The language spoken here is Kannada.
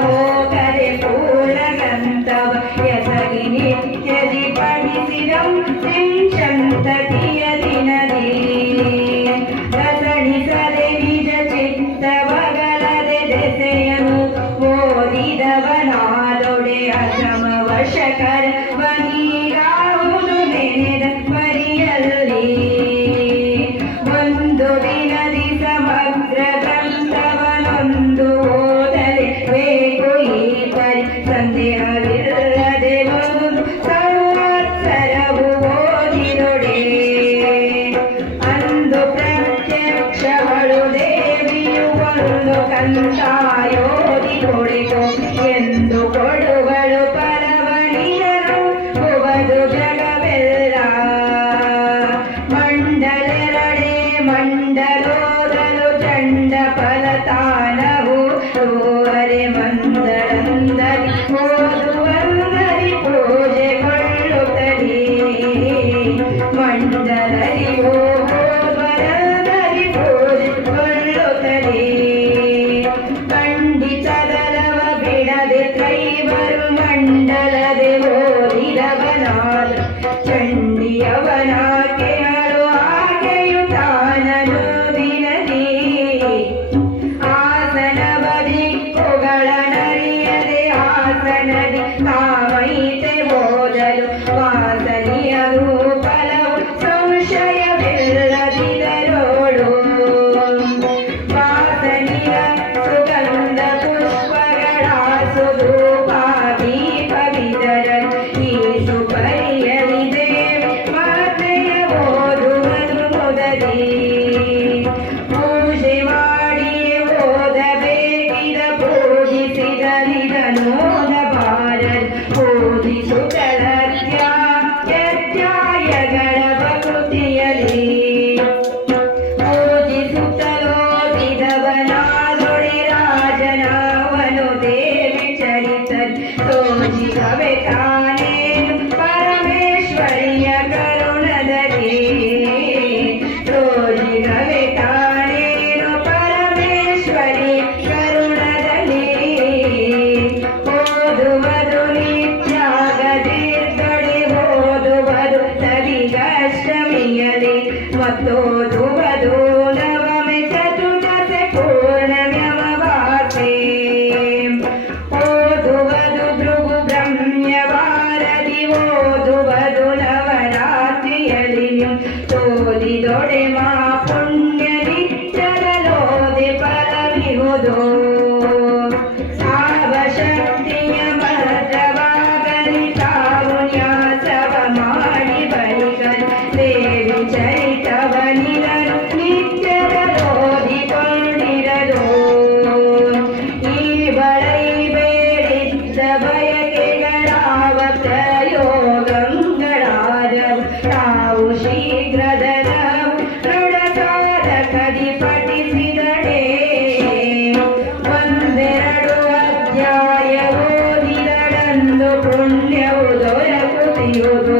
ಹೋಗದೆ ಪೂರ್ಣ ಗಂತವ ಎಸಗಿ ನಿತ್ಯ ಅಸಮವಶಕರ ಬನೀಗಾವುದು ನೆನೆದ ಪರಿಯಲ್ಲಿ ಒಂದು ದಿನದಿ ಸಮಗ್ರ ಗ್ರಂಥವನೊಂದು ಓದಲೆ ಬೇಕು ಈ ಪರಿ ಸಂದೇಹವಿಲ್ಲದೆ ಒಂದು ಸಂವತ್ಸರವು ಓದಿದೊಡೆ ಅಂದು ಪ್ರತ್ಯಕ್ಷಗಳು ದೇವಿಯು ಒಂದು ಕಂತಾಯೋದಿ ಕೊಡೆಗೋ ಎಂದು ಕೊಡುವಳು ಪರವಣಿಯರು ಹುವುದು ಜಗವೆಲ್ಲ ಮಂಡಲೆರಡೆ ಮಂಡಲೋದಲು ಚಂಡ ಫಲತಾನವು ಹೂವರೆ ಮಂದಳಂದರಿ ಓದುವಂದರಿ ಪೂಜೆಗೊಳ್ಳುತ್ತಲೇ ಮಂಡಲರಿ ಓದುವರಂದರಿ ಪೂಜೆಗೊಳ್ಳುತ್ತಲೇ ಖಂಡಿತದಲವ ಬಿಡದೆ ತ್ರೈವರು ಮಂಡಲದೆ ಓದಿದವನಾದ ಚಂಡಿಯವನಾಕೆ ಆಕೆಯು ತಾನನು ದಿನದಿ ಆಸನವ ದಿಕ್ಕುಗಳನರಿಯದೆ ಆಸನದಿ ಕಾಮೈತೆ ಓದಲು ವಾಸನೆಯ ರೂಪಲವು ಸಂಶಯವಿಲ್ಲದಿದರೋಳು ವಾಸನೆಯ ಸುಗಂಧ ಪುಷ್ಪಗಳ ಸುಧೂಪಾದೀಪವಿದರ ಈ ಸುಪರಿಯಲಿದೆ ಮಾತೆಯ ಓದುವುದು ಮೊದಲೇ ಪೂಜೆ ಮಾಡಿ ಓದಬೇಕಿದ ಪೂಜಿಸಿದಲಿದನೋದಬಾರದು ಪೂಜಿಸುತ್ತಲಧ್ಯಾಯಗಳ ಪ್ರಕೃತಿಯಲ್ಲಿ ಪೂಜಿಸುತ್ತಲೋದಿದವನಾದೊಡೆ ರಾಜನವನು ದೇವಿ ಚರಿತರಿ ತೋಜಿಸವೆ ತಾನೇನು ಪರಮೇಶ್ವರಿಯ ಕರುಣದಲ್ಲಿ ತೋಜಿಸವೆ ತಾನೇನು ಪರಮೇಶ್ವರಿ ಕರುಣದಲ್ಲಿ ಓದುವುದು ನಿತ್ಯಾಗದಿರ್ದೊಡೆ ಓದುವುದು ತದಿಗಷ್ಟಮಿಯಲಿ ಮತ್ತೋದುವುದು ನವಮೆ ಚತುರ್ದಶೆ ಪೂರ್ಣಮ್ಯಮವಾಸೆ ಓದುವುದು ಭೃಗು ಬ್ರಹ್ಮ್ಯವಾರದಿ ಓದುವುದು ನವರಾತ್ರಿಯಲ್ಲಿ ತೋದಿದೊಡೆ ಮಾ ಪುಣ್ಯ ನಿತ್ಯದಲೋದೆ ಫಲವಿಹುದು ಸಾವಶಕ್ತಿಯ ಭದ್ರವಾಗಲಿ ತಾವು ನ್ಯಾಸವ ಮಾಡಿ ಬಳಿಕಲು ದೇವಿ ಚರಿತವನಿರಲು ನಿತ್ಯದಲೋದಿಕೊಂಡಿರಲು ಈ ಬಳೈ ಬೇಡಿದ್ದ ಬಯಕೆಗಳಾವ ಪ್ರಯೋಗಗಳಾದವು ತಾವು ಶೀಘ್ರದಲ ದೃಢಸಾಧಕದಿ ಪಠಿಸಿದಡೆ ಒಂದೆರಡು ಅಧ್ಯಾಯ ಓದಿದಳಂದು ಪುಣ್ಯವು ದೊರಕುತ್ತಿಯುವುದು